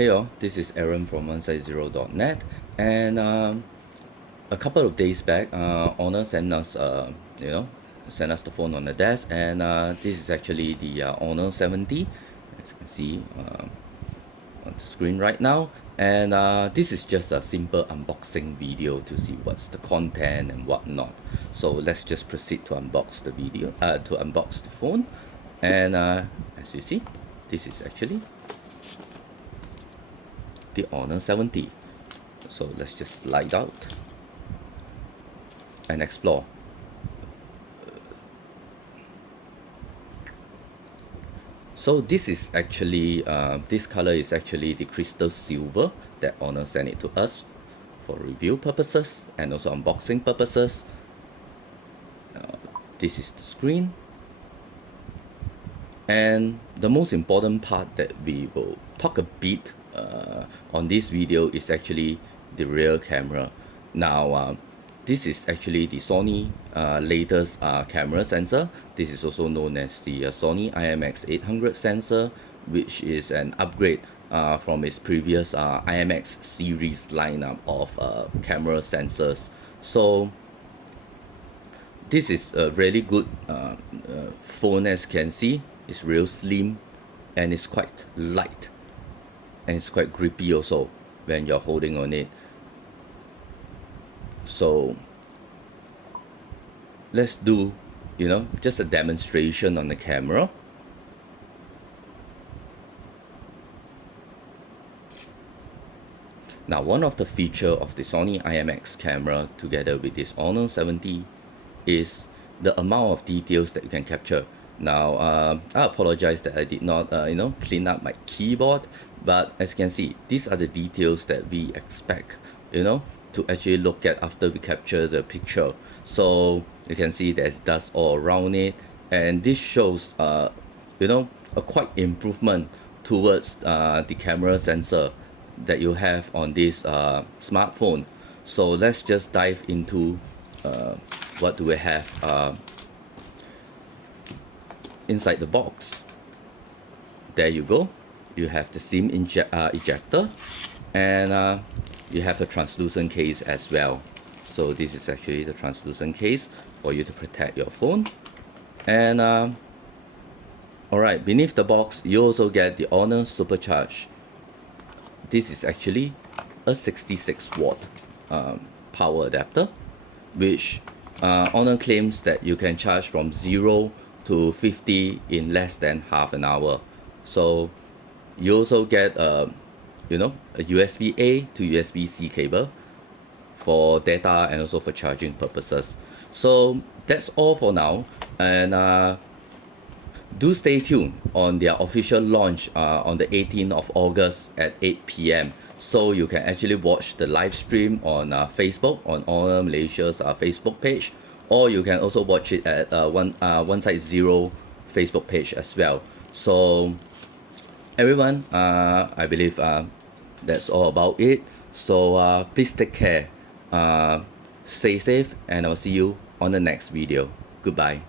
Hey all, this is Aaron from Untitled.net, and a couple of days back, Honor sent us, sent us the phone on the desk, and this is actually the Honor 70, as you can see on the screen right now, and this is just a simple unboxing video to see what's the content and whatnot. So let's just proceed to unbox the video, to unbox the phone, and as you see, this is actually the Honor 70. So let's just slide out and explore. So this is actually, this color is actually the crystal silver that Honor sent it to us for review purposes and also unboxing purposes. This is the screen. And the most important part that we will talk a bit on this video is actually the rear camera. Now, this is actually the Sony latest camera sensor. This is also known as the Sony IMX800 sensor, which is an upgrade from its previous IMX series lineup of camera sensors. So this is a really good phone, as you can see. It's real slim and it's quite light and it's quite grippy also when you're holding on it. So let's do, just a demonstration on the camera. Now, one of the features of the Sony IMX camera together with this Honor 70 is the amount of details that you can capture. Now, I apologize that I did not, clean up my keyboard, but as you can see, these are the details that we expect, to actually look at after we capture the picture. So you can see there's dust all around it, and this shows, a quite improvement towards the camera sensor that you have on this smartphone. So let's just dive into what do we have inside the box. There you go. You have the SIM ejector, and you have the translucent case as well. So this is actually the translucent case for you to protect your phone. And alright, beneath the box you also get the Honor Supercharge. This is actually a 66 watt power adapter, which Honor claims that you can charge from 0 to 50 in less than half an hour. So you also get a USB-A to USB-C cable for data and also for charging purposes. So that's all for now, and do stay tuned on their official launch on the 18th of August at 8 p.m. So you can actually watch the live stream on Facebook, on Honor Malaysia's Facebook page, or you can also watch it at One-Side-Zero Facebook page as well. So everyone, I believe that's all about it. So please take care, stay safe, and I'll see you on the next video. Goodbye.